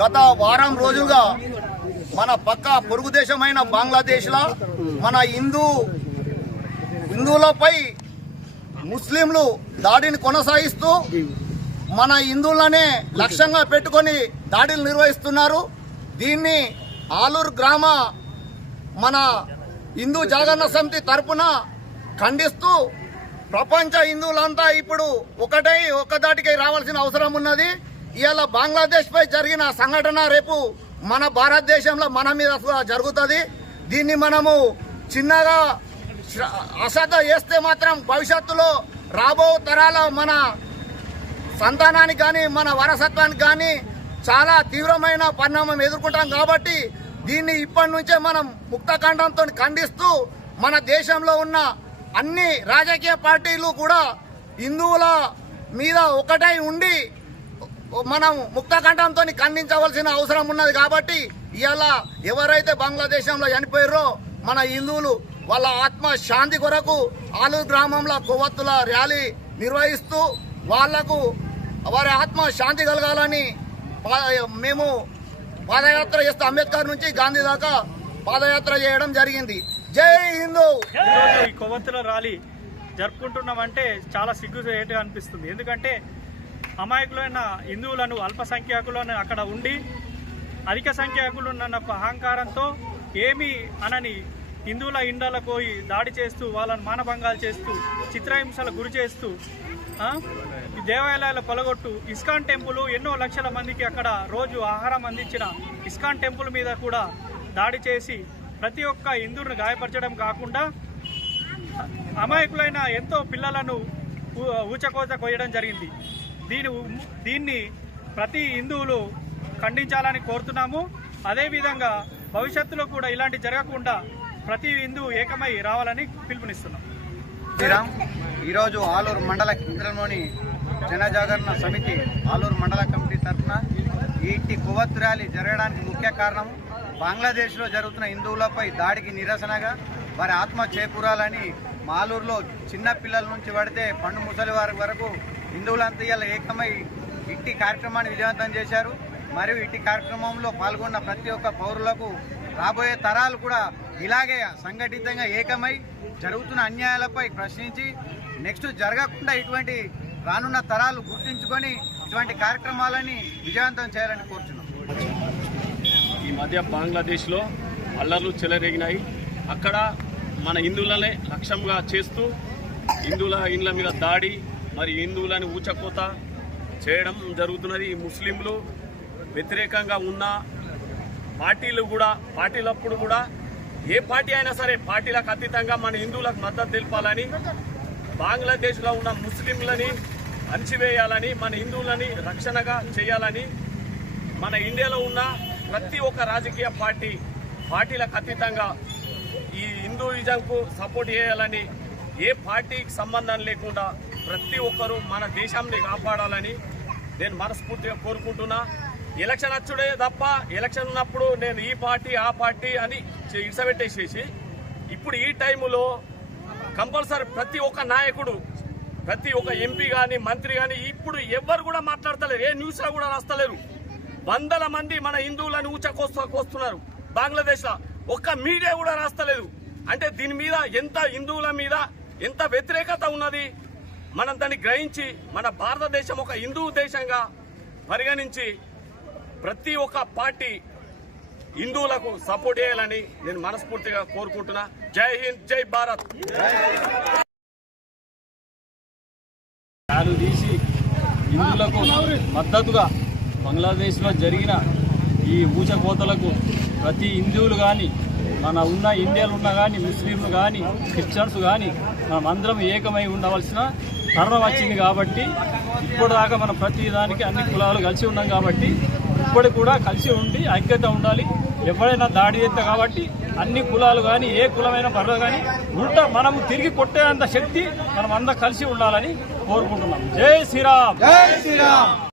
గత వారం రోజులుగా మన పక్క పొరుగు దేశమైన బంగ్లాదేశ్లో మన హిందువులపై ముస్లింలు దాడిని కొనసాగిస్తూ మన హిందువులనే లక్ష్యంగా పెట్టుకొని దాడులు నిర్వహిస్తున్నారు. దీన్ని ఆలూరు గ్రామ మన హిందూ జాగరణ సమితి తరపున ఖండిస్తూ ప్రపంచ హిందువులంతా ఇప్పుడు ఒక్కదాటికై రావాల్సిన అవసరం ఉన్నది. ఇవాళ బంగ్లాదేశ్ పై జరిగిన సంఘటన రేపు మన భారతదేశంలో మన మీద జరుగుతుంది. దీన్ని మనము చిన్నగా అశ్రద్ధ చేస్తే మాత్రం భవిష్యత్తులో రాబో తరాల మన సంతానానికి కానీ మన వారసత్వానికి కానీ చాలా తీవ్రమైన పరిణామం ఎదుర్కొంటాం. కాబట్టి దీన్ని ఇప్పటి నుంచే మనం ముక్తఖండంతో ఖండిస్తూ మన దేశంలో ఉన్న అన్ని రాజకీయ పార్టీలు కూడా హిందువుల మీద ఒకటై ఉండి మనం ముక్తఖండంతో ఖండించవలసిన అవసరం ఉన్నది. కాబట్టి ఇవాళ ఎవరైతే బంగ్లాదేశంలో చనిపోయారో మన హిందువులు వాళ్ళ ఆత్మ శాంతి కొరకు ఆలూరు గ్రామంలో కొవ్వొత్తుల ర్యాలీ నిర్వహిస్తూ వాళ్లకు వారి ఆత్మ శాంతి కలగాలని మేము పాదయాత్ర చేస్తూ అంబేద్కర్ నుంచి గాంధీ దాకా పాదయాత్ర చేయడం జరిగింది. జై హిందూ. ఈ కొవ్వొత్తుల ర్యాలీ జరుపుకుంటున్నామంటే చాలా సిగ్గుచేటు అనిపిస్తుంది. ఎందుకంటే అమాయకులైన హిందువులను అల్పసంఖ్యాకులను అక్కడ ఉండి అధిక సంఖ్యాకులు ఉన్న అహంకారంతో ఏమీ అనని హిందువుల ఇండ్లకు పోయి దాడి చేస్తూ వాళ్ళని మానభంగాలు చేస్తూ చిత్రహింసలకు గురి చేస్తూ ఈ దేవాలయాల కొలగొట్టు ఇస్కాన్ టెంపుల్ ఎన్నో లక్షల మందికి అక్కడ రోజు ఆహారం అందించిన ఇస్కాన్ టెంపుల్ మీద కూడా దాడి చేసి ప్రతి ఒక్క హిందువుని గాయపరచడం కాకుండా అమాయకులైన ఎంతో పిల్లలను ఊచకోత కొయ్యడం జరిగింది. దీన్ని ప్రతి హిందువులు ఖండించాలని కోరుతున్నాము. అదేవిధంగా భవిష్యత్తులో కూడా ఇలాంటి జరగకుండా ప్రతి హిందువు ఏకమై రావాలని పిలుపునిస్తున్నాం. ఈరోజు ఆలూరు మండల కేంద్రంలోని జనజాగరణ సమితి ఆలూరు మండల కమిటీ తరఫున ఈ కొవ్వొత్తు ర్యాలీ జరగడానికి ముఖ్య కారణం బంగ్లాదేశ్లో జరుగుతున్న హిందువులపై దాడికి నిరసనగా వారి ఆత్మ చేకూరాలని మాలూరులో చిన్న పిల్లల నుంచి పడితే పండు ముసలి వారి వరకు హిందువులంతా ఇలా ఏకమై ఇట్టి కార్యక్రమాన్ని విజయవంతం చేశారు. మరియు ఇట్టి కార్యక్రమంలో పాల్గొన్న ప్రతి ఒక్క పౌరులకు రాబోయే తరాలు కూడా ఇలాగే సంఘటితంగా ఏకమై జరుగుతున్న అన్యాయాలపై ప్రశ్నించి నెక్స్ట్ జరగకుండా ఇటువంటి రానున్న తరాలు గుర్తించుకొని ఇటువంటి కార్యక్రమాలని విజయవంతం చేయాలని కోరుతున్నాం. ఈ మధ్య బంగ్లాదేశ్లో అల్లర్లు చెలరేగినాయి. అక్కడ మన హిందువులనే లక్ష్యంగా చేస్తూ హిందువుల ఇండ్ల మీద దాడి మరి హిందువులని ఊచకోత చేయడం జరుగుతున్నది. ముస్లింలు వ్యతిరేకంగా ఉన్న పార్టీలప్పుడు కూడా ఏ పార్టీ అయినా సరే పార్టీలకు అతీతంగా మన హిందువులకు మద్దతు తెలపాలని బంగ్లాదేశ్లో ఉన్న ముస్లింలని అణచివేయాలని మన హిందువులని రక్షణగా చేయాలని మన ఇండియాలో ఉన్న ప్రతి ఒక్క రాజకీయ పార్టీలకు అతీతంగా ఈ హిందూయిజంకు సపోర్ట్ చేయాలని ఏ పార్టీకి సంబంధం లేకుండా ప్రతి ఒక్కరూ మన దేశాన్ని కాపాడాలని నేను మనస్ఫూర్తిగా కోరుకుంటున్నా. ఎలక్షన్ వచ్చుడే తప్ప ఎలక్షన్ ఉన్నప్పుడు నేను ఈ పార్టీ ఆ పార్టీ అని ఇడ్సబెట్టేసేసి ఇప్పుడు ఈ టైములో కంపల్సరీ ప్రతి ఒక్క నాయకుడు ప్రతి ఒక్క ఎంపీ కానీ మంత్రి కానీ ఇప్పుడు ఎవ్వరు కూడా మాట్లాడతలేరు. ఏ న్యూస్లో కూడా రాస్తలేరు. వందల మంది మన హిందువులను కోస్తున్నారు బంగ్లాదేశ్లో. ఒక్క మీడియా కూడా రాస్తలేదు. అంటే దీని మీద ఎంత హిందువుల మీద ఎంత వ్యతిరేకత ఉన్నది మనం దాన్ని గ్రహించి మన భారతదేశం ఒక హిందూ దేశంగా పరిగణించి ప్రతి ఒక్క పార్టీ హిందువులకు సపోర్ట్ చేయాలని నేను మనస్ఫూర్తిగా కోరుకుంటున్నా. జై హింద్, జై భారత్. తీసి హిందువులకు మద్దతుగా బంగ్లాదేశ్లో జరిగిన ఈ ఊచకోతలకు ప్రతి హిందువులు కానీ మన ఉన్న ఇండియాలో ఉన్న కానీ ముస్లింలు కానీ క్రిస్టియన్స్ కానీ మనమందరం ఏకమై ఉండవలసిన తరుణం వచ్చింది. కాబట్టి ఇప్పటిదాకా మనం ప్రతి దానికి అన్ని కులాలు కలిసి ఉన్నాం కాబట్టి ఇప్పటికి కూడా కలిసి ఉండి ఐక్యత ఉండాలి. ఎవరైనా దాడి చేస్తే కాబట్టి అన్ని కులాలు కానీ ఏ కులమైన పర్లేదు కానీ మనము తిరిగి కొట్టేంత శక్తి మనం అందరం కలిసి ఉండాలని కోరుకుంటున్నాం. జై శ్రీరామ్.